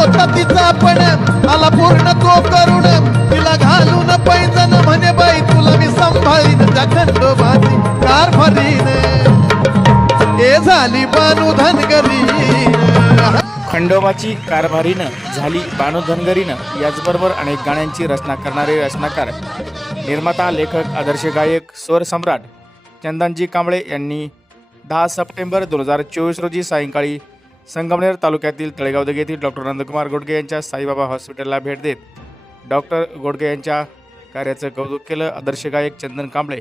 होता तिचा पण. आला पूर्ण तो करून तिला घालून पैजन म्हणे बाई तुला मी सांभाळीन त्या खंडोबाची कारभारीन. ए झाली बानू धनगरी खंडोबाची कारभारीनं झाली बानू धनगरीनं. याचबरोबर अनेक गाण्यांची रचना करणारे रचनाकार निर्माता लेखक आदर्श गायक स्वर सम्राट चंदनजी कांबळे यांनी दहा सप्टेंबर दोन हजार चोवीस रोजी सायंकाळी संगमनेर तालुक्यातील तळेगाव येथील डॉक्टर नंदकुमार गोडगे यांच्या साईबाबा हॉस्पिटलला भेट देत डॉक्टर गोडगे यांच्या कार्याचं कौतुक केलं. आदर्श गायक चंदन कांबळे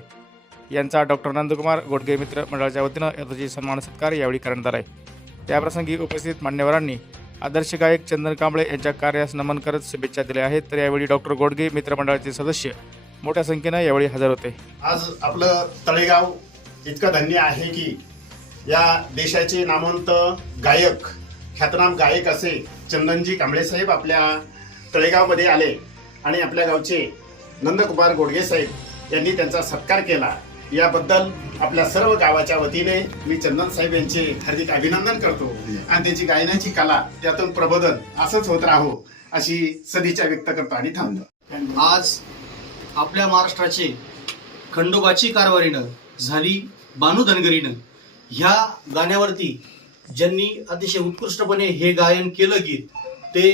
यांचा डॉक्टर नंदकुमार गोडगे मित्र मंडळाच्या वतीनं यथोचित सन्मान सत्कार यावेळी करण्यात आला आहे त्याप्रसंगी उपस्थित मान्यवरांनी आदर्श गायक चंदन कांबळे यांच्या कार्यास नमन करत शुभेच्छा दिल्या आहेत. तर यावेळी डॉक्टर गोडगे मित्रमंडळाचे सदस्य मोठ्या संख्येनं यावेळी हजर होते. आज आपलं तळेगाव इतकं धन्य आहे की या देशाचे नामवंत गायक ख्यातनाम गायक असे चंदनजी कांबळे साहेब आपल्या तळेगावमध्ये आले आणि आपल्या गावचे नंदकुमार गोडगे साहेब यांनी त्यांचा सत्कार केला. याबद्दल आपल्या सर्व गावाच्या वतीने मी चंदन साहेब यांचे हार्दिक अभिनंदन करतो. आणि त्यांची गायनाची कला त्यातून प्रबोधन असंच होत राहो अशी सदिच्छा व्यक्त करतो आणि थांबतो आज आपल्या महाराष्ट्राचे खंडोबाची कारवारीनं झाली बानू धनगरीनं. ह्या गाण्यावरती ज्यांनी अतिशय उत्कृष्टपणे हे गायन केलं गीत ते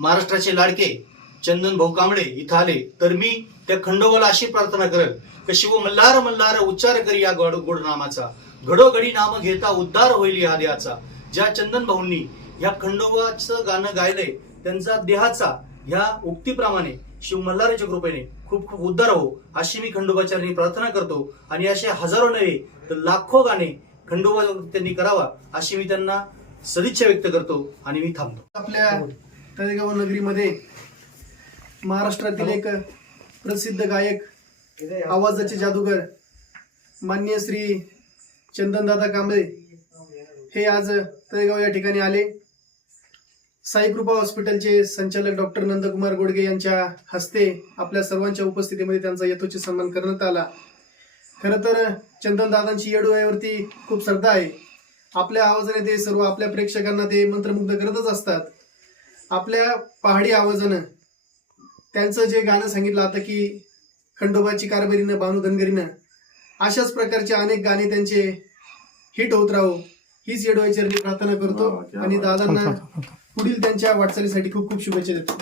महाराष्ट्राचे लाडके चंदन भाऊ कांबळे इथं आले. तर मी त्या खंडोबाला अशी प्रार्थना करेल की शिव मल्हार मल्हार उच्चार करी या गोड गोड नामाचा. घडोघडी नाम घेता उद्धार होईल या देहाचा. ज्या चंदन भाऊंनी ह्या खंडोबाचं गाणं गायलंय त्यांचा देहाचा ह्या उक्तीप्रमाणे शिव मल्हाराच्या कृपेने खूप खूप उद्धार हो अशी मी खंडोबाचार्यांनी प्रार्थना करतो. आणि असे हजारो नव्हे तर लाखो गाणे खंडोबा त्यांनी करावा अशी मी त्यांना सदिच्छा व्यक्त करतो आणि मी थांबतो. आपल्या तळेगाव नगरीमध्ये महाराष्ट्रातील एक प्रसिद्ध गायक आवाजाचे जादूगर मान्य श्री चंदनदादा कांबळे हे आज तळेगाव या ठिकाणी आले. साईकृपा हॉस्पिटलचे संचालक डॉक्टर नंदकुमार गोडगे यांच्या हस्ते आपल्या सर्वांच्या उपस्थितीमध्ये त्यांचा यथोचित सन्मान करण्यात आला. खरं तर चंदनदादांची येडोळ्यावरती खूप श्रद्धा आहे. आपल्या आवाजाने ते सर्व आपल्या प्रेक्षकांना ते मंत्रमुग्ध करतच असतात. आपल्या पहाडी आवाजानं त्यांचं जे गाणं सांगितलं आता की खंडोबाची कारभारीनं बानू धनगरीनं अशाच प्रकारचे अनेक गाणे त्यांचे हिट होत राहो. हीच येडवायची प्रार्थना करतो आणि दादांना पुढील त्यांच्या वाटचालीसाठी खूप खूप शुभेच्छा देतो.